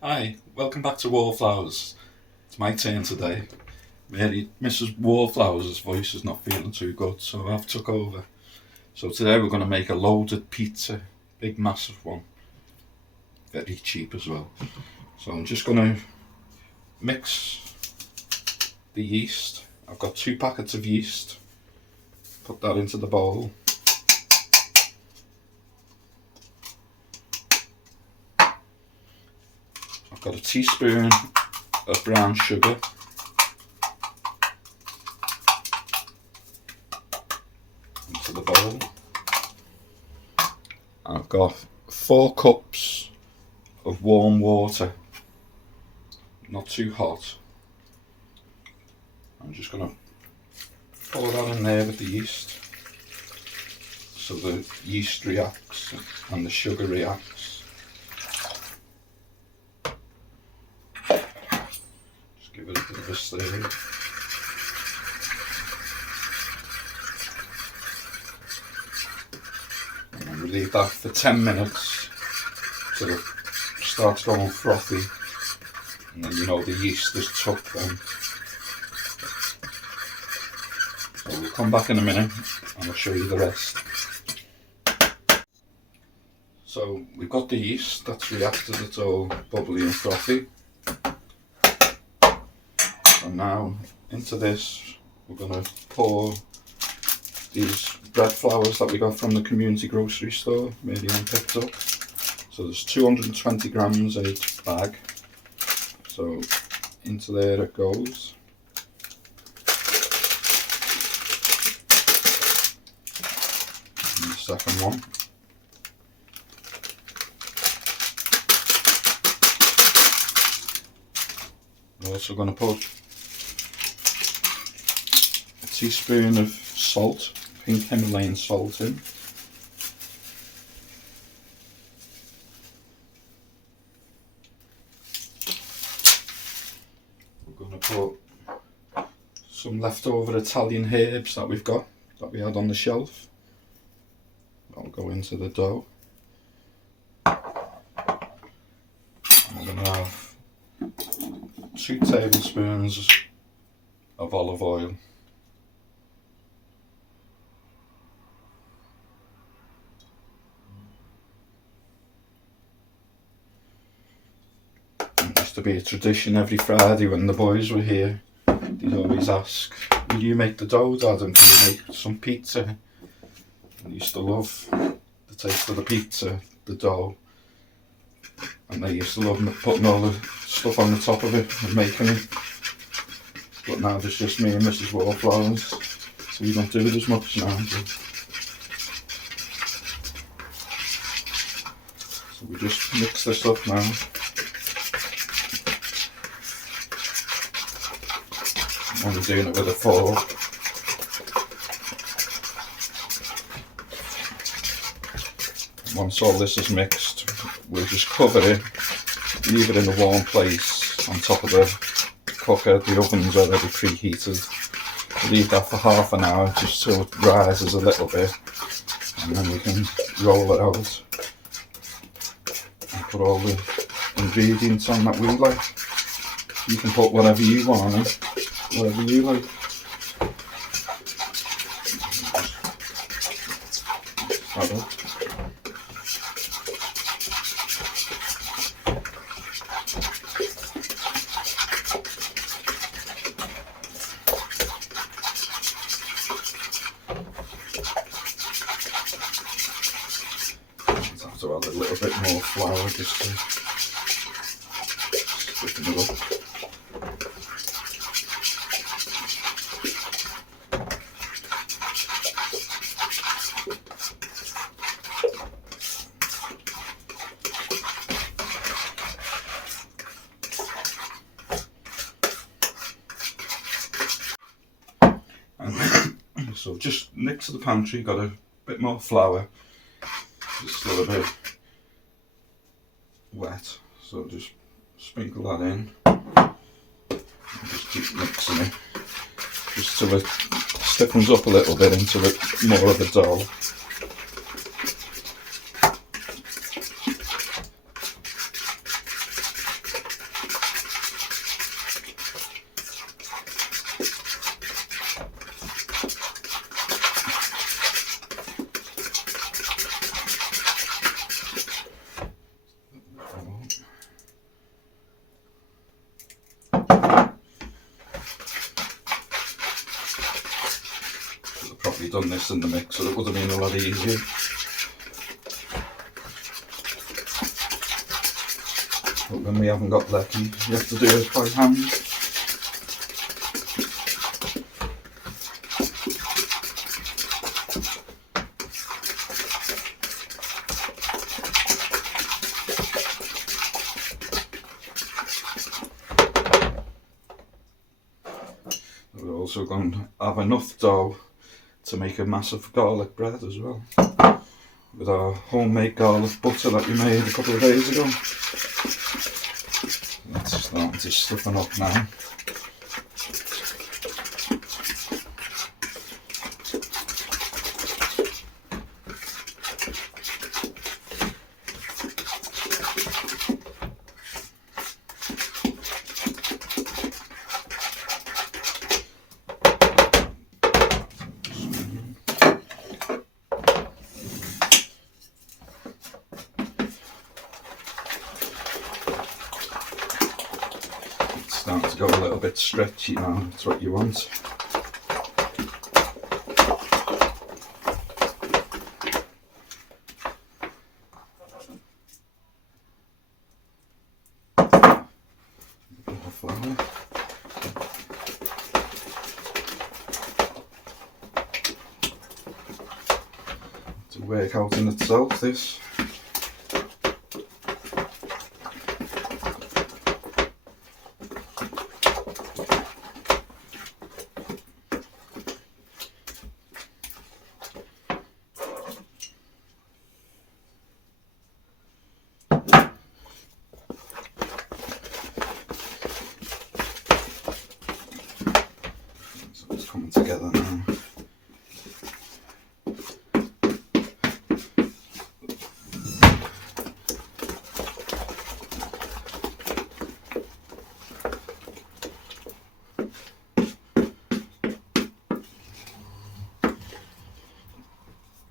Hi, welcome back to Wallflowers. It's my turn today. Mrs. Wallflowers' voice is not feeling too good, so I've took over. So today we're going to make a loaded pizza, big massive one, very cheap as well. So I'm just going to mix the yeast. I've got 2 packets of yeast. Put that into the bowl. I've got a teaspoon of brown sugar. Into the bowl. I've got 4 cups of warm water, not too hot. I'm just going to pour that in there with the yeast, so the yeast reacts and the sugar reacts. Just give it a bit of a stir. And we leave that for 10 minutes till it starts going frothy, and then you know the yeast is took then. So we'll come back in a minute and I'll show you the rest. So we've got the yeast that's reacted, it's all bubbly and frothy. And now into this we're going to pour these bread flours that we got from the community grocery store, Marianne picked up. So there's 220 grams in each bag. So into there it goes. And the second one. We're also going to put a teaspoon of salt, pink Himalayan salt in. We're going to put some leftover Italian herbs that we've got, that we had on the shelf. That'll go into the dough. And we're going to have 2 tablespoons of olive oil. It used to be a tradition every Friday when the boys were here. They'd always ask, "Will you make the dough, Dad, and can you make some pizza?" And I used to love the taste of the pizza, the dough. And they used to love putting all the stuff on the top of it and making it. But now there's just me and Mrs. Wallflowers, so we don't do it as much now. So we just mix this up now. I'm only doing it with a fork. Once all this is mixed, we'll just cover it, leave it in a warm place on top of the cooker. The oven's already preheated. Leave that for half an hour just so it rises a little bit, and then we can roll it out and put all the ingredients on that we like. You can put whatever you want on it, whatever you like. Like that. So add a little bit more flour just to stiffen it up. And so just next to the pantry, got a bit more flour. It's still a bit wet, so just sprinkle that in and just keep mixing it just till it stiffens up a little bit into more of a dough. done this in the mixer, it would have been a lot easier. But when we haven't got lucky, you have to do it by hand. We're also going to have enough dough to make a massive garlic bread as well, with our homemade garlic butter that we made a couple of days ago. That's starting to stiffen up now. Starting to go a little bit stretchy now, that's what you want. Flour. To work out in itself, this. Coming together now.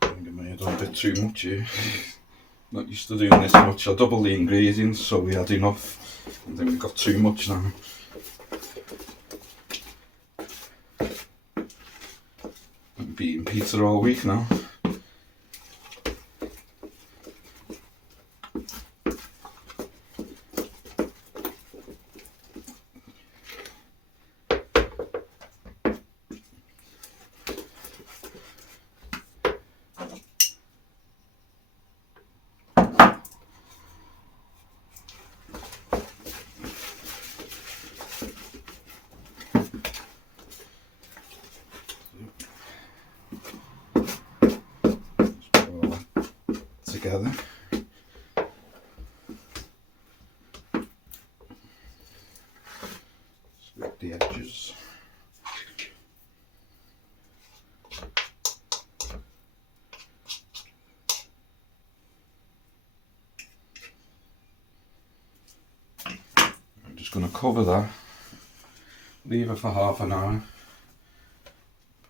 I think I may have done a bit too much here. Not used to doing this much. I doubled the ingredients so we had enough, and then we got too much now. I've been eating pizza all week now. Together. Split the edges. I'm just going to cover that, leave it for half an hour,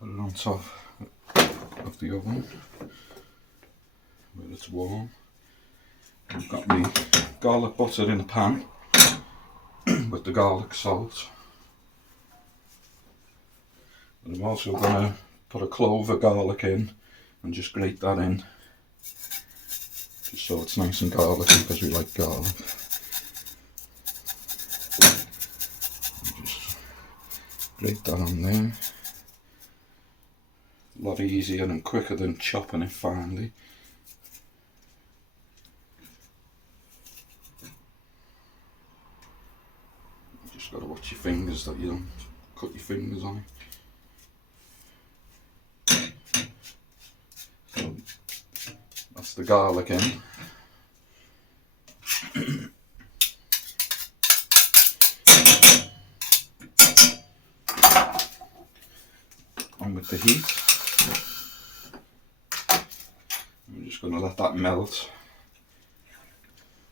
put it on top of the oven where it's warm. I've got my garlic butter in a pan with the garlic salt. And I'm also going to put a clove of garlic in and just grate that in, just so it's nice and garlicky because we like garlic. Just grate that on there. A lot easier and quicker than chopping it finely. Just got to watch your fingers that you don't cut your fingers on it. So that's the garlic in. On with the heat. I'm just going to let that melt.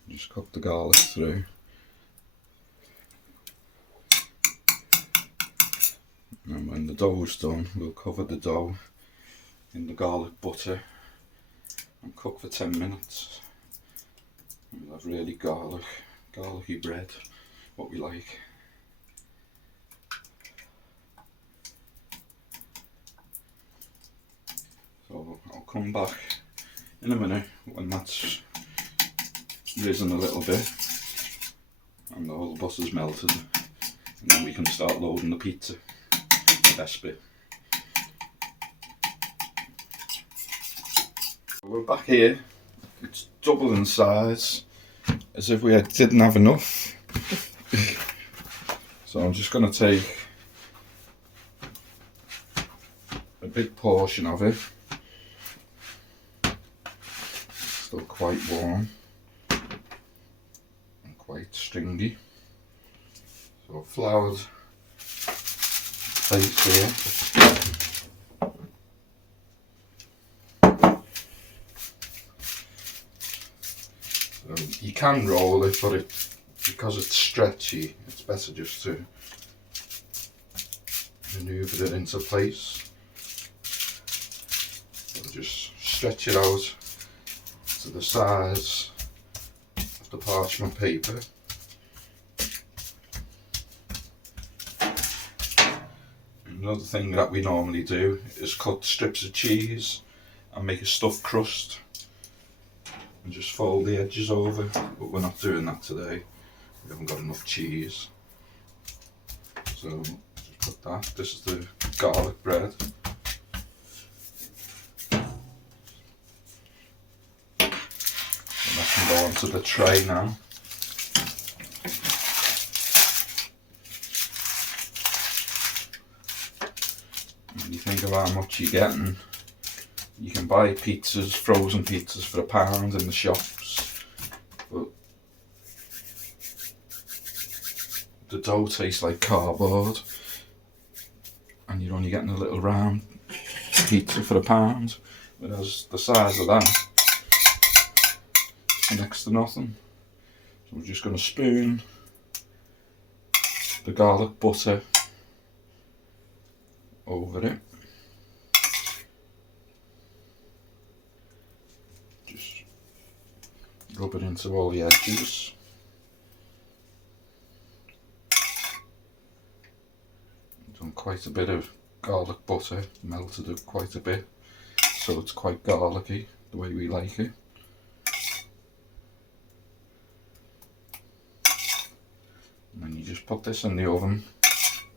Just cook the garlic through. And when the dough's done, we'll cover the dough in the garlic butter and cook for 10 minutes. We'll have really garlicky bread, what we like. come back in a minute when that's risen a little bit and all the butter's melted, and then we can start loading the pizza, the best bit. We're back here, it's double in size, as if we didn't have enough. So I'm just going to take a big portion of it. Still quite warm and quite stringy. So floured place here. You can roll it, but because it's stretchy, it's better just to manoeuvre it into place. So just stretch it out to the size of the parchment paper. Another thing that we normally do is cut strips of cheese and make a stuffed crust and just fold the edges over, but we're not doing that today. We haven't got enough cheese. So just put that. This is the garlic bread. And that can go onto the tray now. When you think of how much you're getting, you can buy pizzas, frozen pizzas for £1 in the shops, but the dough tastes like cardboard and you're only getting a little round pizza for £1, whereas the size of that is next to nothing. So we're just going to spoon the garlic butter over it. Just rub it into all the edges. Done quite a bit of garlic butter, melted it quite a bit, so it's quite garlicky the way we like it. And then you just put this in the oven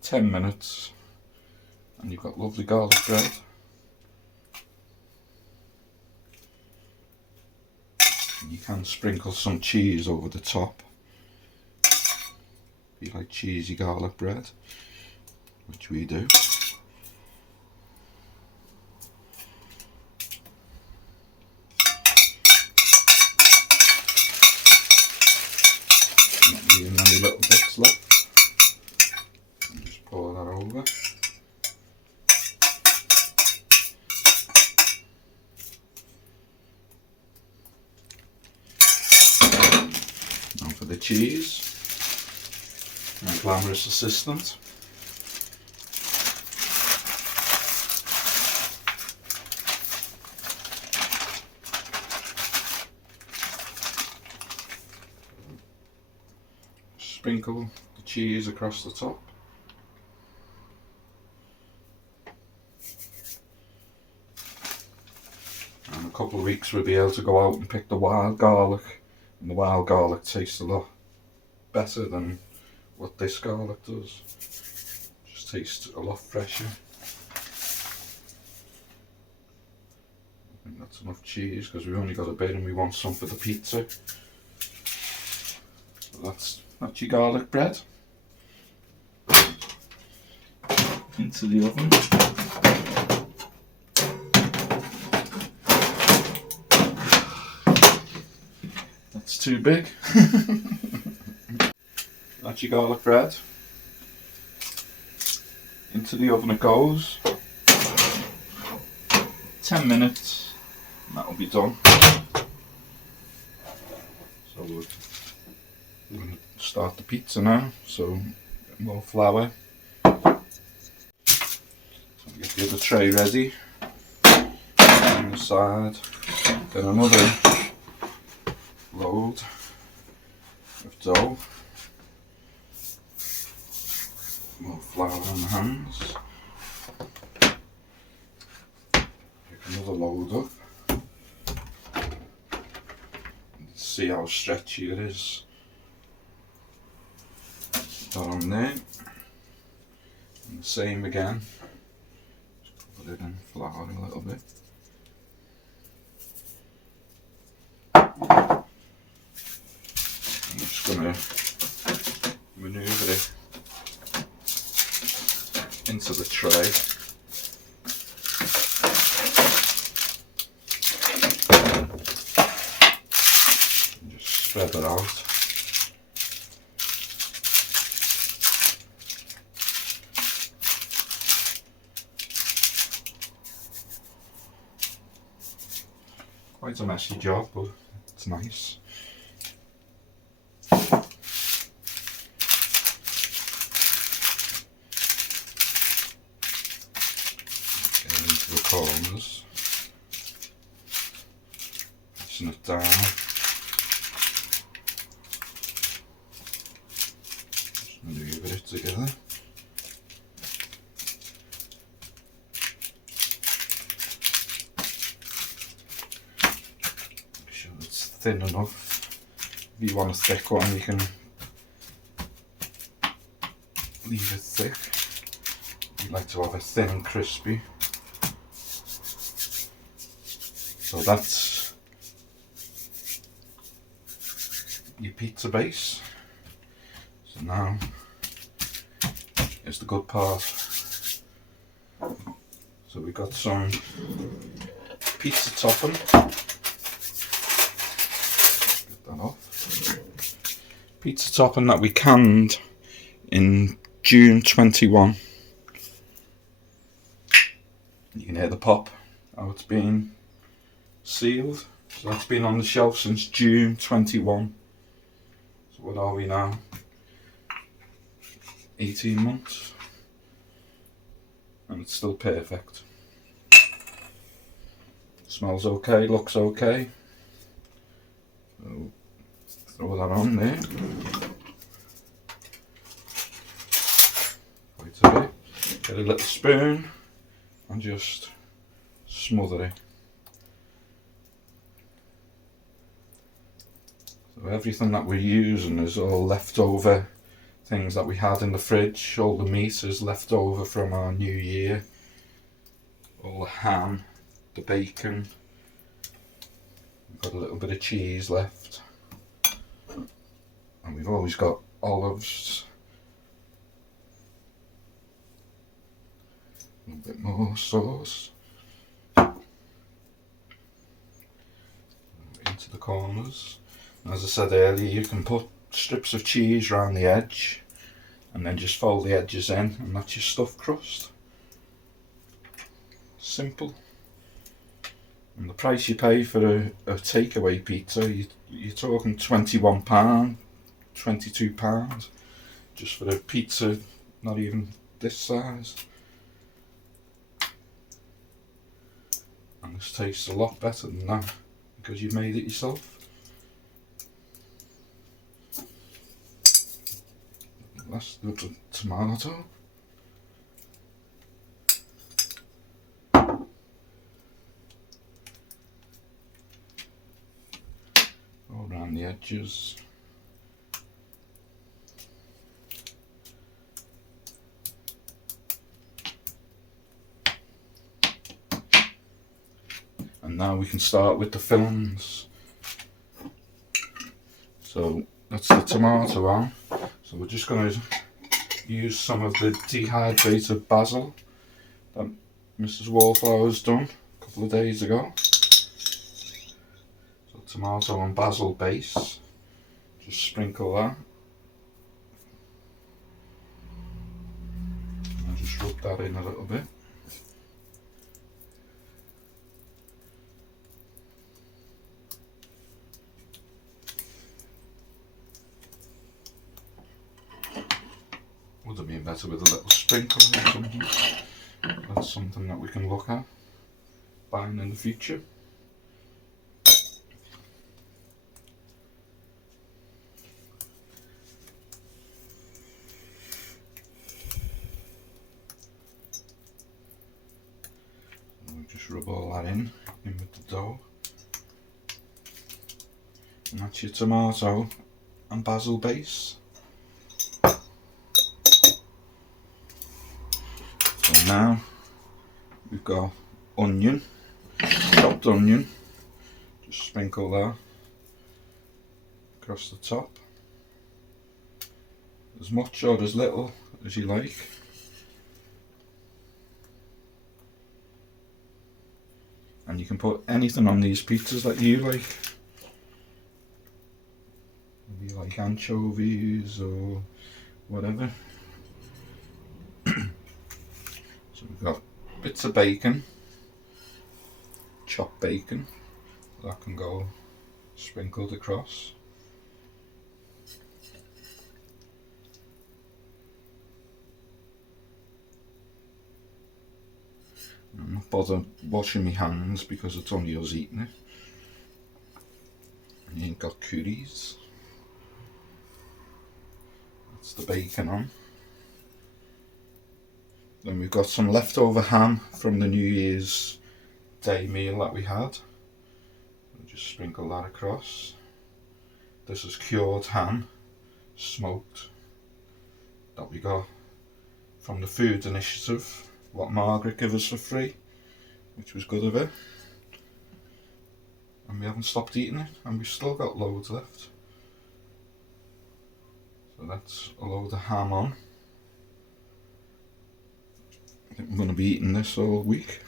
10 minutes and you've got lovely garlic bread. And you can sprinkle some cheese over the top if you like cheesy garlic bread, which we do. Not leaving any little bits left. And just pour that over. Now for the cheese, my glamorous assistant. Sprinkle the cheese across the top. And in a couple of weeks we'll be able to go out and pick the wild garlic, and the wild garlic tastes a lot better than what this garlic does. Just tastes a lot fresher. I think that's enough cheese because we've only got a bit and we want some for the pizza. So that's your garlic bread. Into the oven. That's too big. That's your garlic bread. Into the oven it goes. 10 minutes and that'll be done. So we're going to start the pizza now. So more flour. So get the other tray ready. On the side. Then another load of dough. More flour on the hands. Pick another load up. see how stretchy it is. That on there. And the same again. Just put it in flour a little bit. I'm just going to manoeuvre it into the tray. And just spread it out. Quite a messy job, but it's nice. Get into the corners, pressing it down. Just manoeuvre it together. Thin enough. If you want a thick one, you can leave it thick. You like to have it thin and crispy. So that's your pizza base. So now is the good part. So we've got some pizza topping. Pizza topping that we canned in June 21. You can hear the pop, how it's been sealed. So that's been on the shelf since June 21. So what are we now? 18 months. And it's still perfect. Smells okay, looks okay. So throw that on there. Quite a bit. Get a little spoon and just smother it. So everything that we're using is all leftover things that we had in the fridge. All the meat is left over from our New Year. All the ham, the bacon. We've got a little bit of cheese left. And we've always got olives. A little bit more sauce. Into the corners. And as I said earlier, you can put strips of cheese around the edge and then just fold the edges in, and that's your stuffed crust. Simple. And the price you pay for a takeaway pizza, you're talking £21. £22 just for a pizza not even this size, and this tastes a lot better than that because you've made it yourself. That's the tomato. All around the edges. And now we can start with the fillings. So that's the tomato one. So we're just going to use some of the dehydrated basil that Mrs. Wallflowers done a couple of days ago. So tomato and basil base. Just sprinkle that. And just rub that in a little bit. Would have been better with a little sprinkle or something. That's something that we can look at buying in the future. We'll just rub all that in with the dough. And that's your tomato and basil base. So now we've got onion, chopped onion, just sprinkle that across the top, as much or as little as you like. And you can put anything on these pizzas that you like. Maybe like anchovies or whatever. So we've got bits of bacon, chopped bacon, that can go sprinkled across. I'm not bothered washing my hands because it's only us eating it. And you ain't got curries. That's the bacon on. Then we've got some leftover ham from the New Year's Day meal that we had. We'll just sprinkle that across. This is cured ham, smoked, that we got from the Food Initiative, what Margaret gave us for free, which was good of her. And we haven't stopped eating it, and we've still got loads left. So that's a load of ham on. I think I'm going to be eating this all week.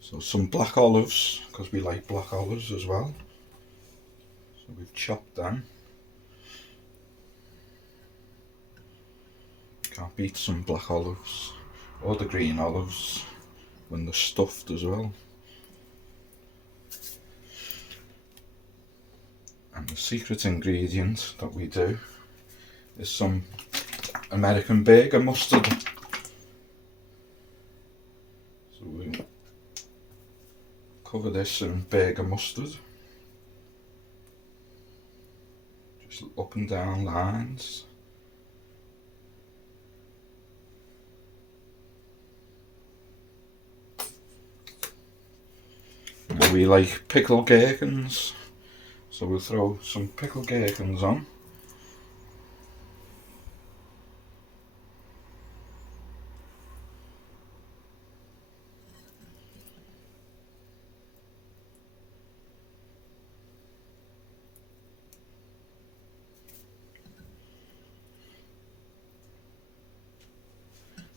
So some black olives, because we like black olives as well. So we've chopped them. Can't beat some black olives, or the green olives when they're stuffed as well. And the secret ingredient that we do is some American burger mustard. So we cover this in burger mustard, just up and down lines. And we like pickled gherkins, so we'll throw some pickled gherkins on.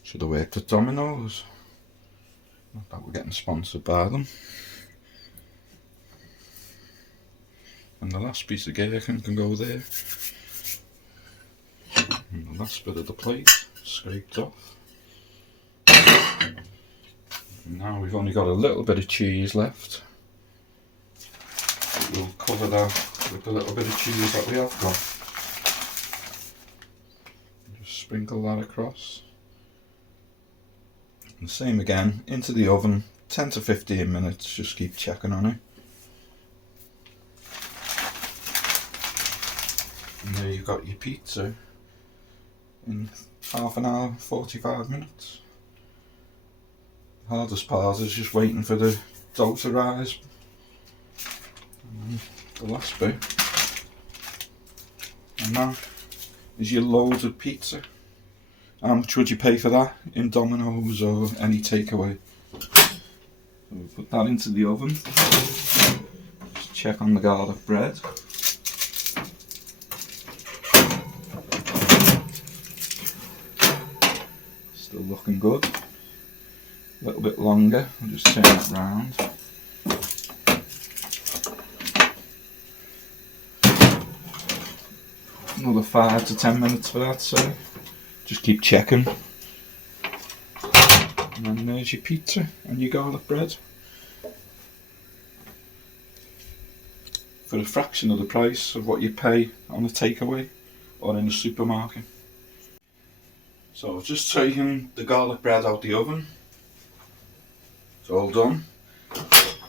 Should have worked at Domino's. Not that we're getting sponsored by them. And the last piece of gherkin can go there. And the last bit of the plate scraped off. And now we've only got a little bit of cheese left. We'll cover that with the little bit of cheese that we have got. Just sprinkle that across. And same again, into the oven, 10 to 15 minutes, just keep checking on it. And there you've got your pizza in half an hour, 45 minutes. The hardest part is just waiting for the dough to rise. And the last bit. And that is your loaded pizza. How much would you pay for that in Domino's or any takeaway? So we'll put that into the oven. Just check on the garlic bread. Still looking good. A little bit longer, we'll just turn it round. Another 5 to 10 minutes for that, so just keep checking. And then there's your pizza and your garlic bread. For a fraction of the price of what you pay on a takeaway or in a supermarket. So I've just taken the garlic bread out the oven. It's all done.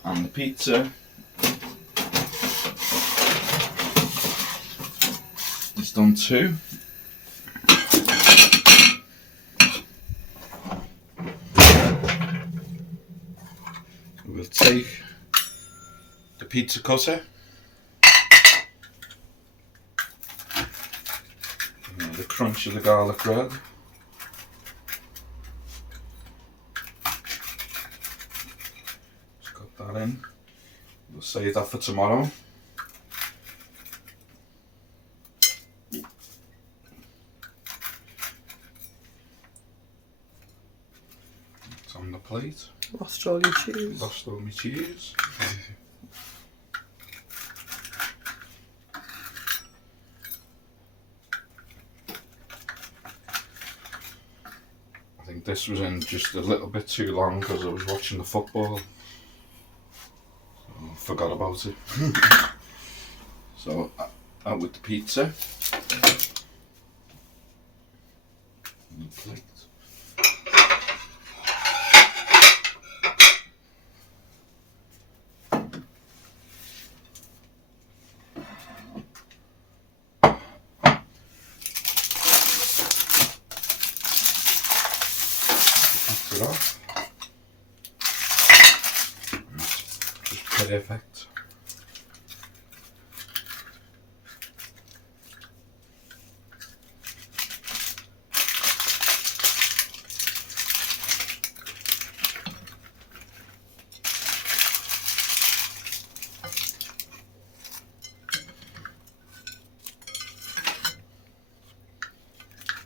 And the pizza is done too. We'll take the pizza cutter. And the crunch of the garlic bread. Just cut that in. We'll save that for tomorrow. It's on the plate. Lost all your cheese. Lost all my cheese. I think this was in just a little bit too long because I was watching the football. So I forgot about it. So out with the pizza. And the plate. It off. Just perfect.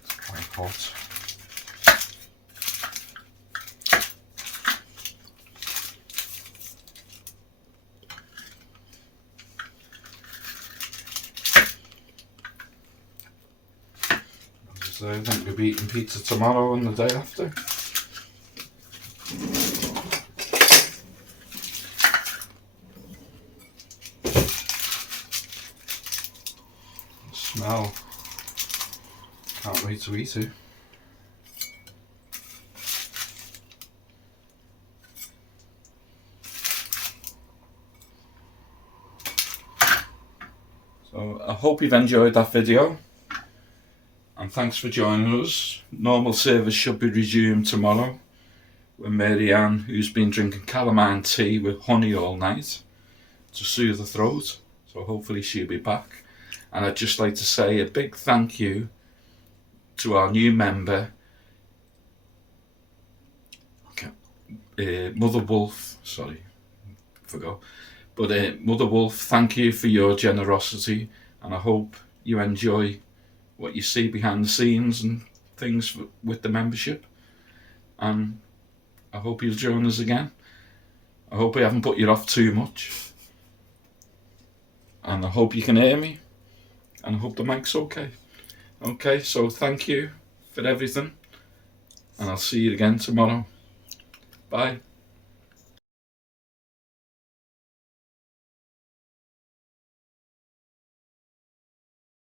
It's quite hot. So I think we'll be eating pizza tomorrow and the day after. The smell. Can't wait to eat it. So I hope you've enjoyed that video. And thanks for joining us. Normal service should be resumed tomorrow with Mary Ann, who's been drinking calamine tea with honey all night to soothe the throat. So hopefully she'll be back. And I'd just like to say a big thank you to our new member, Mother Wolf. Sorry, forgot. But Mother Wolf, thank you for your generosity, and I hope you enjoy what you see behind the scenes and things with the membership. And I hope you'll join us again. I hope I haven't put you off too much. And I hope you can hear me. And I hope the mic's okay. Okay, so thank you for everything. And I'll see you again tomorrow. Bye.